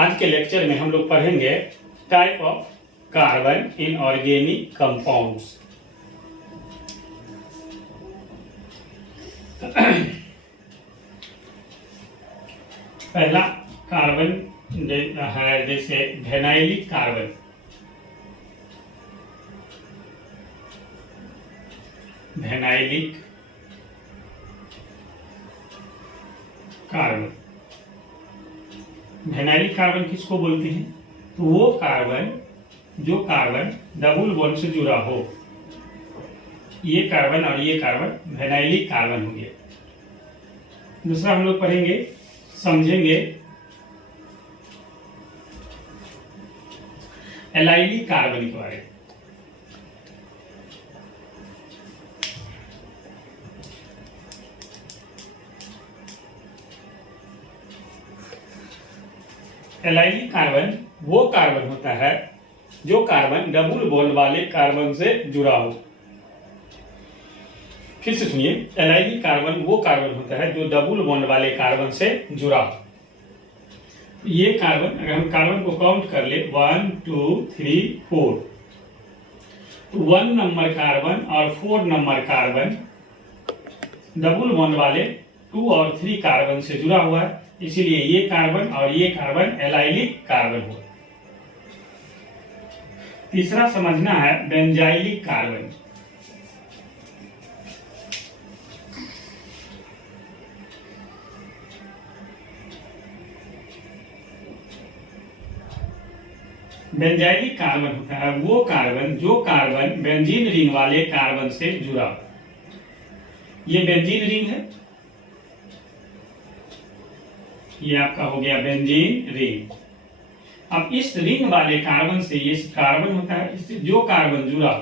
आज के लेक्चर में हम लोग पढ़ेंगे type of carbon in organic compounds. पहला कार्बन है जैसे वेनाइलिक कार्बन। वेनाइलिक कार्बन, वेनाइलिक कार्बन किसको बोलते हैं? तो वो कार्बन जो कार्बन डबल बॉन्ड से जुड़ा हो। ये कार्बन और ये कार्बन वेनाइलिक कार्बन हो गया। दूसरा हम लोग पढ़ेंगे, समझेंगे एलाइलिक कार्बन के बारे में। एलाइलिक कार्बन वो कार्बन होता है जो कार्बन डबल बॉन्ड वाले कार्बन से जुड़ा हो। फिर से सुनिए, एलाइलिक कार्बन वो कार्बन होता है जो डबल बॉन्ड वाले कार्बन से जुड़ा हो। ये कार्बन, अगर हम कार्बन को काउंट कर ले 1 2 3 4, तो 1 नंबर कार्बन और 4 नंबर कार्बन डबल बॉन्ड वाले 2 और 3 कार्बन से जुड़ा हुआ है, इसीलिए ये कार्बन और ये कार्बन एलाइलिक कार्बन हुआ। तीसरा समझना है बेंजाइलिक कार्बन। बेंजाइलिक कार्बन होता है वो कार्बन जो कार्बन बेंजीन रिंग वाले कार्बन से जुड़ा। ये बेंजीन रिंग है, ये आपका हो गया बेंजीन रिंग। अब इस रिंग वाले कार्बन से ये कार्बन होता है, इससे जो कार्बन जुड़ा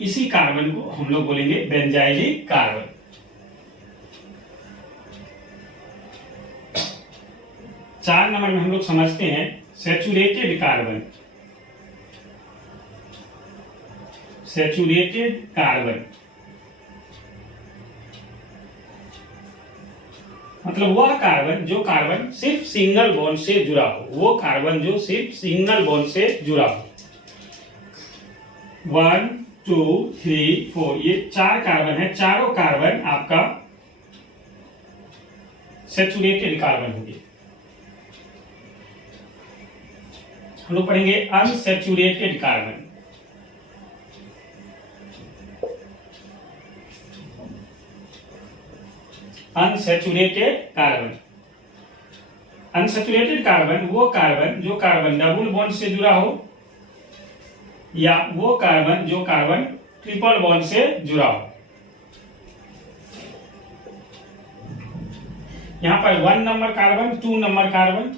इसी कार्बन को हम लोग बोलेंगे बेंजाइलिक कार्बन। चार नंबर में हम लोग समझते हैं सैचुरेटेड कार्बन। सैचुरेटेड कार्बन मतलब वह कार्बन जो कार्बन सिर्फ सिंगल बॉन्ड से जुड़ा हो। वो कार्बन जो सिर्फ सिंगल बॉन्ड से जुड़ा हो। 1 2 3 4 ये 4 कार्बन है। चारों कार्बन आपका सैचुरेटेड कार्बन होंगे। हम लोग पढ़ेंगे unsaturated carbon. Unsaturated carbon, unsaturated carbon वो कार्बन जो कार्बन डबल बॉन्ड से जुड़ा हो, या वो कार्बन जो कार्बन ट्रिपल बॉन्ड से जुड़ा हो। यहां पर 1 number carbon, 2 number carbon,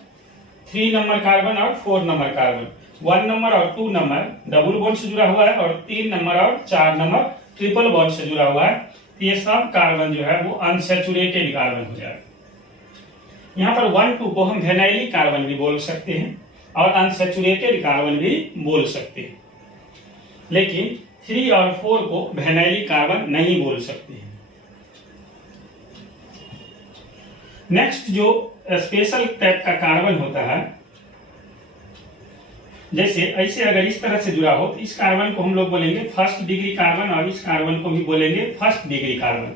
3 number carbon और 4 नंबर कार्बन। 1 नंबर और 2 नंबर डबल बॉन्ड से जुड़ा हुआ है और 3 नंबर और 4 नंबर ट्रिपल बॉन्ड से जुड़ा हुआ है। ये सब कार्बन जो है वो अनसैचुरेटेड कार्बन हो जाएगा। यहाँ पर 1 2 को हम वेनाइलिक कार्बन भी बोल सकते हैं और अनसैचुरेटेड कार्बन भी बोल सकते हैं, लेकिन 3 और 4 को वेनाइलिक कार्बन नहीं बोल सकते हैं। नेक्स्ट जो स्पेशल टाइप का कार्बन होता है, जैसे ऐसे अगर इस तरह से जुड़ा हो तो इस कार्बन को हम लोग बोलेंगे फर्स्ट डिग्री कार्बन और इस कार्बन को भी बोलेंगे फर्स्ट डिग्री कार्बन।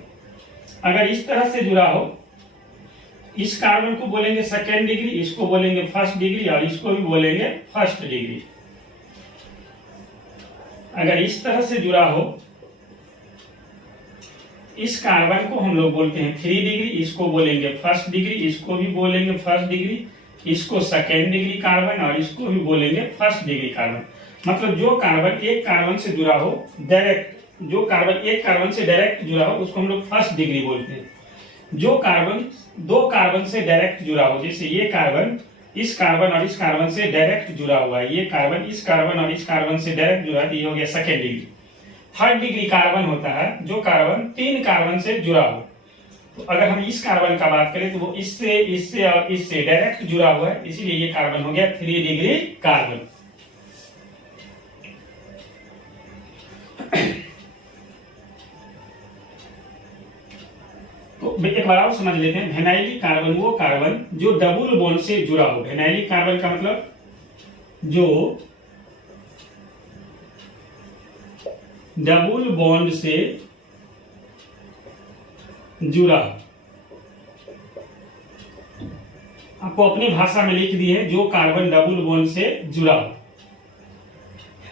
अगर इस तरह से जुड़ा हो, इस कार्बन को बोलेंगे सेकेंड डिग्री, इसको बोलेंगे फर्स्ट डिग्री और इसको भी बोलेंगे फर्स्ट डिग्री। अगर इस तरह से जुड़ा हो, इस कार्बन को हम लोग बोलते हैं 3 डिग्री, इसको बोलेंगे फर्स्ट डिग्री, इसको भी बोलेंगे फर्स्ट डिग्री, इसको सेकेंड डिग्री कार्बन और इसको भी बोलेंगे फर्स्ट डिग्री कार्बन। मतलब जो कार्बन एक कार्बन से जुड़ा हो डायरेक्ट, जो कार्बन एक कार्बन से डायरेक्ट जुड़ा हो उसको हम लोग फर्स्ट डिग्री बोलते हैं। जो कार्बन 2 कार्बन से डायरेक्ट जुड़ा हो, जैसे ये कार्बन इस कार्बन और इस कार्बन से डायरेक्ट जुड़ा हुआ है, ये कार्बन इस कार्बन और इस कार्बन से डायरेक्ट जुड़ा है, तो ये हो गया second degree. Third degree carbon होता है जो कार्बन 3 कार्बन से जुड़ा हो। तो अगर हम इस कार्बन का बात करें तो वो इससे, इससे और इससे डायरेक्ट जुड़ा हुआ है, इसीलिए ये कार्बन हो गया 3 डिग्री कार्बन। तो तो एक बार और समझ लेते हैं। वेनाइलिक कार्बन वो कार्बन जो डबल बॉन्ड से जुड़ा हो। वेनाइलिक कार्बन का मतलब जो डबल बॉन्ड से जुड़ा, आपको अपनी भाषा में लिख दी है, जो कार्बन डबल बॉन्ड से जुड़ा हो।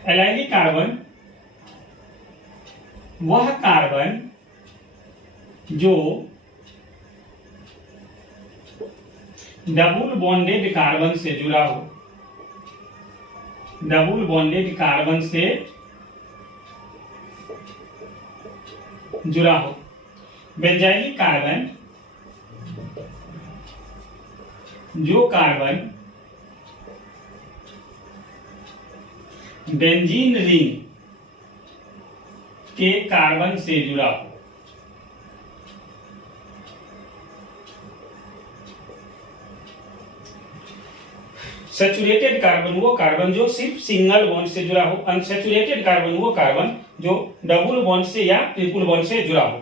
एलाइलिक कार्बन वह कार्बन जो डबल बॉन्डेड कार्बन से जुड़ा हो, डबल बॉन्डेड कार्बन से जुड़ा हो। बेंजाइलिक कार्बन जो कार्बन बेंजीन रिंग के कार्बन से जुड़ा हो। सैचुरेटेड कार्बन वो कार्बन जो सिर्फ सिंगल बॉन्ड से जुड़ा हो। अनसैचुरेटेड कार्बन वो कार्बन जो डबल बॉन्ड से या ट्रिपल बॉन्ड से जुड़ा हो।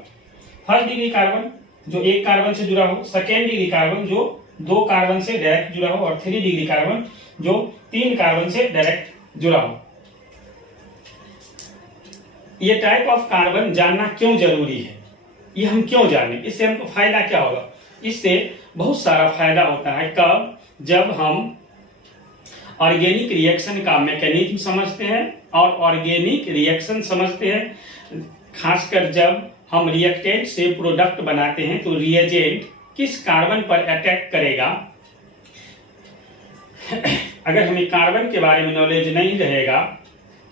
फर्स्ट डिग्री कार्बन जो एक कार्बन से जुड़ा हो। सेकेंड डिग्री कार्बन जो दो कार्बन से डायरेक्ट जुड़ा हो। और थ्री डिग्री कार्बन जो तीन कार्बन से डायरेक्ट जुड़ा हो। ये टाइप ऑफ कार्बन जानना क्यों जरूरी है, ये हम क्यों जाने, इससे हमको फायदा क्या होगा? इससे बहुत सारा फायदा होता है। कब? जब हम ऑर्गेनिक रिएक्शन का मैकेनिज्म समझते हैं और ऑर्गेनिक रिएक्शन समझते हैं, खासकर जब हम रिएक्टेंट से प्रोडक्ट बनाते हैं तो रिएजेंट किस कार्बन पर अटैक करेगा। अगर हमें कार्बन के बारे में नॉलेज नहीं रहेगा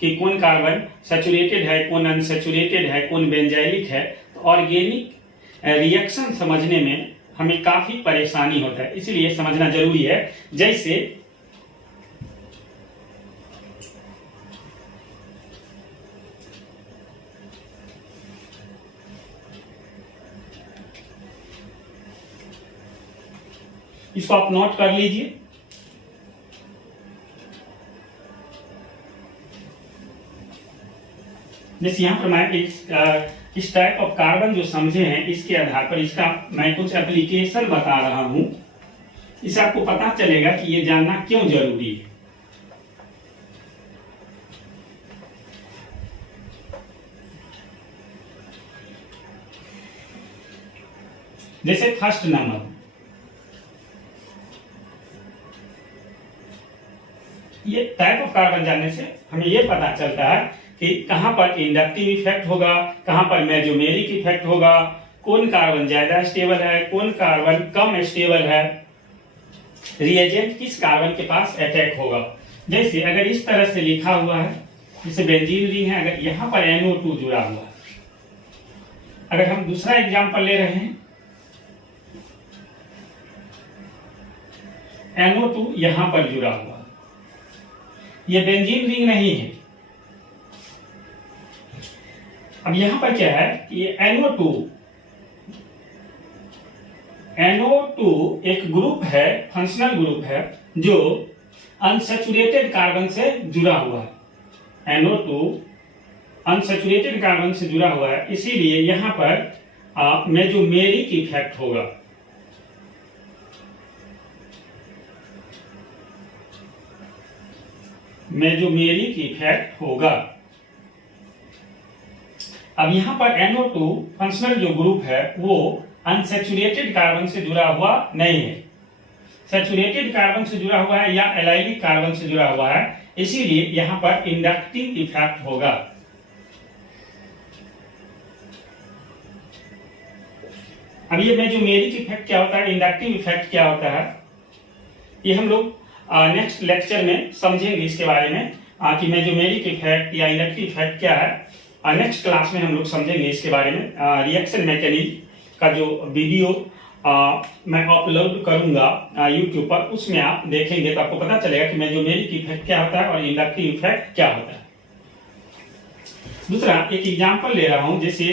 कि कौन कार्बन सैचुरेटेड है, कौन अनसैचुरेटेड है, कौन बेंजाइलिक है, तो ऑर्गेनिक रिएक्शन समझने में हमें काफी परेशानी होता है। इसलिए समझना जरूरी है। जैसे इसको आप नोट कर लीजिए। जैसे यहाँ पर मैं इस टाइप ऑफ कार्बन जो समझे हैं, इसके आधार पर इसका मैं कुछ एप्लीकेशन बता रहा हूं। इससे आपको पता चलेगा कि ये जानना क्यों जरूरी है। जैसे फर्स्ट नंबर, ये टाइप ऑफ कार्बन जानने से हमें ये पता चलता है कि कहां पर इंडक्टिव इफेक्ट होगा, कहां पर मेसोमेरिक इफेक्ट होगा, कौन कार्बन ज्यादा स्टेबल है, कौन कार्बन कम स्टेबल है, रिएजेंट किस कार्बन के पास अटैक होगा। जैसे अगर इस तरह से लिखा हुआ है, जैसे बेंजीन रिंग है, अगर यहां पर NO2 जुड़ा हुआ है। अगर हम दूसरा एग्जांपल ले रहे हैं, NO2 यहां पर जुड़ा हुआ है, ये बेंजीन रिंग नहीं है। अब यहां पर क्या है कि ये NO2 एक ग्रुप है, फंक्शनल ग्रुप है, जो अनसैचुरेटेड कार्बन से जुड़ा हुआ है। NO2 अनसैचुरेटेड कार्बन से जुड़ा हुआ है, इसीलिए यहां पर मेसोमेरिक इफेक्ट होगा। मेसोमेरिक इफेक्ट होगा। अब यहां पर NO2 फंक्शनल जो ग्रुप है वो अनसैचुरेटेड कार्बन से जुड़ा हुआ नहीं है, सैचुरेटेड कार्बन से जुड़ा हुआ है या एलाइलिक कार्बन से जुड़ा हुआ है, इसीलिए यहां पर इंडक्टिव इफेक्ट होगा। अब ये मेसोमेरिक इफेक्ट क्या होता है, इंडक्टिव इफेक्ट क्या होता है, ये हम लोग नेक्स्ट लेक्चर में समझेंगे इसके बारे में कि मेसोमेरिक इफेक्ट या इंडक्टिव इफेक्ट क्या है। नेक्स्ट क्लास में हम लोग समझेंगे इसके बारे में। रिएक्शन मैकेनिज्म का जो वीडियो मैं अपलोड करूंगा यूट्यूब पर, उसमें आप देखेंगे तो आपको पता चलेगा कि मेसोमेरिक इफेक्ट क्या होता है और इंडक्टिव इफेक्ट क्या होता है। दूसरा एक एग्जांपल ले रहा हूं, जैसे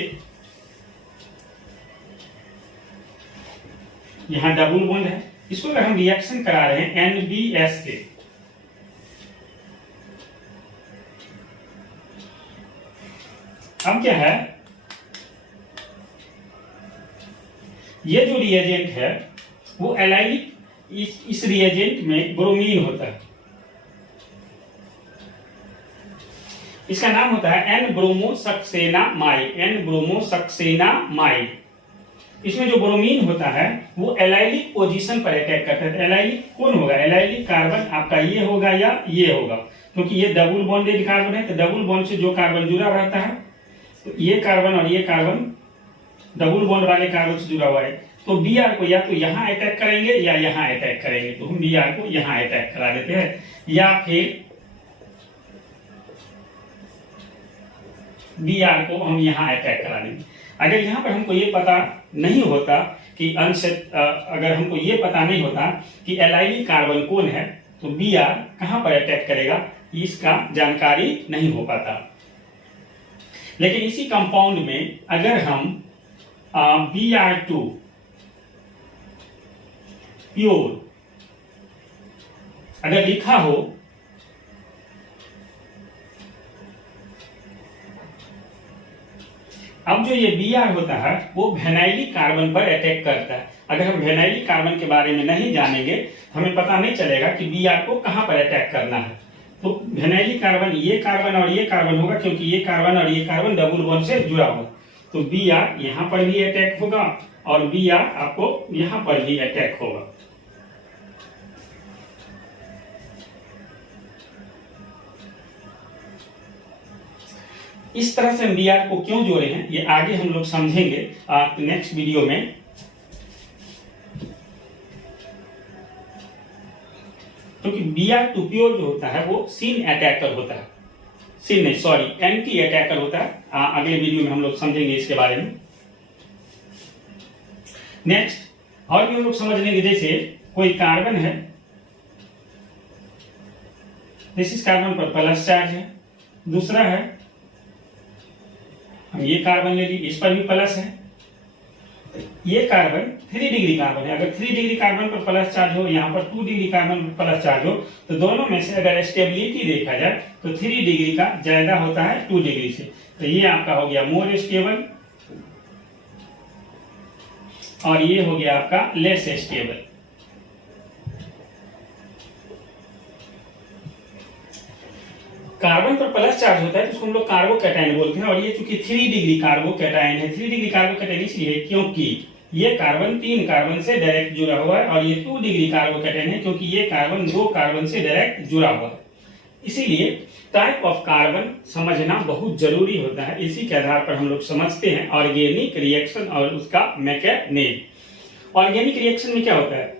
यहां डबल बॉन्ड है, इसको अगर हम रिएक्शन करा रहे हैं NBS से, अब क्या है ये जो रिएजेंट है वो एलाइलिक, इस रिएजेंट में ब्रोमीन होता है, इसका नाम होता है एन ब्रोमोसक्सेनामाइड, एन ब्रोमोसक्सेनामाइड। इसमें जो ब्रोमीन होता है वो एलाइलिक पोजीशन पर अटैक करता है। एलाइलिक कौन होगा? एलाइलिक कार्बन आपका ये होगा या ये होगा, क्योंकि ये डबल बॉन्डेड कार्बन है, तो डबल बॉन्ड से जो कार्बन जुड़ा रहता है, तो ये कार्बन और ये कार्बन डबल बॉन्ड वाले कार्बन से जुड़ा हुआ है, तो Br को या तो यहाँ अटैक करेंगे या यहाँ अटैक करेंगे, तो हम Br को यहाँ अटैक करा देते हैं, या फिर Br को हम यहाँ अटैक करा देंगे। अगर यहाँ पर हमको ये पता नहीं होता कि अगर हमको ये पता नहीं होता कि एलाइलिक कार्बन कौन है, तो Br कहाँ पर अटैक करेगा इसका जानकारी नहीं हो पाता। लेकिन इसी कंपाउंड में अगर हम Br2 प्योर अगर लिखा हो, अब जो ये Br होता है वो वेनाइलिक कार्बन पर अटैक करता है। अगर हम वेनाइलिक कार्बन के बारे में नहीं जानेंगे, हमें पता नहीं चलेगा कि Br को कहां पर अटैक करना है। तो वेनाइलिक कार्बन ये कार्बन और ये कार्बन होगा, क्योंकि ये कार्बन और ये कार्बन डबल बॉन्ड से जुड़ा हुआ, तो Br यहाँ पर भी अटैक होगा और Br आपको यहाँ पर भी अटैक होगा। इस तरह से हम Br को क्यों जोड़े हैं ये आगे हम लोग समझेंगे नेक्स्ट वीडियो में। क्योंकि Br2 प्योर जो होता है वो सिन अटैकर होता है, सिन नहीं सॉरी एंटी अटैकर होता है। अगले वीडियो में हम लोग समझेंगे इसके बारे में। नेक्स्ट और भी हम लोग समझ लेंगे, जैसे कोई कार्बन है, इस कार्बन पर प्लस चार्ज है, दूसरा है हम ये कार्बन ले ली, इस पर भी प्लस है, ये कार्बन 3 डिग्री कार्बन है। अगर 3 डिग्री कार्बन पर प्लस चार्ज हो, यहाँ पर 2 डिग्री कार्बन पर प्लस चार्ज हो, तो दोनों में से अगर स्टेबिलिटी देखा जाए तो 3 डिग्री का ज्यादा होता है 2 डिग्री से, तो ये आपका हो गया मोर स्टेबल और ये हो गया आपका लेस स्टेबल। कार्बन पर प्लस चार्ज होता है तो उसको हम लोग कार्बोकैटायन बोलते हैं, और ये चूंकि 3 डिग्री कार्बोकैटायन है। 3 डिग्री कार्बोकैटायन इसलिए क्योंकि ये कार्बन 3 कार्बन से डायरेक्ट जुड़ा हुआ है, और ये 2 डिग्री कार्बोकैटायन है क्योंकि ये कार्बन 2 कार्बन से डायरेक्ट जुड़ा हुआ है। इसीलिए टाइप ऑफ कार्बन समझना बहुत जरूरी होता है। इसी के आधार पर हम लोग समझते हैं ऑर्गेनिक रिएक्शन और उसका मैकेनिज्म। ऑर्गेनिक रिएक्शन में क्या होता है,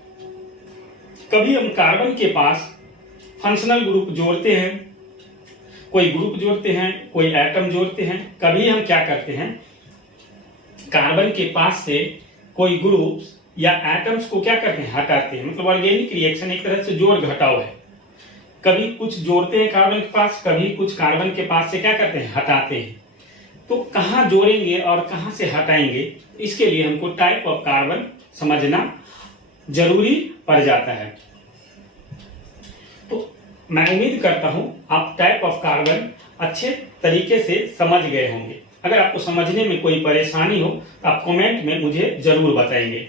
कभी हम कार्बन के पास फंक्शनल ग्रुप जोड़ते हैं, कोई ग्रुप जोड़ते हैं, कोई एटम जोड़ते हैं। कभी हम क्या करते हैं, कार्बन के पास से कोई ग्रुप्स या एटम्स को क्या करते हैं, हटाते हैं। मतलब ऑर्गेनिक रिएक्शन एक तरह से जोड़ घटाव है। कभी कुछ जोड़ते हैं कार्बन के पास, कभी कुछ कार्बन के पास से क्या करते हैं, हटाते हैं। तो कहाँ जोड़ेंगे और कहाँ से हटाएंगे, इसके लिए हमको टाइप ऑफ कार्बन समझना जरूरी पड़ जाता है। तो मैं उम्मीद करता हूं आप टाइप ऑफ कार्बन अच्छे तरीके से समझ गए होंगे। अगर आपको समझने में कोई परेशानी हो तो आप कमेंट में मुझे जरूर बताएंगे।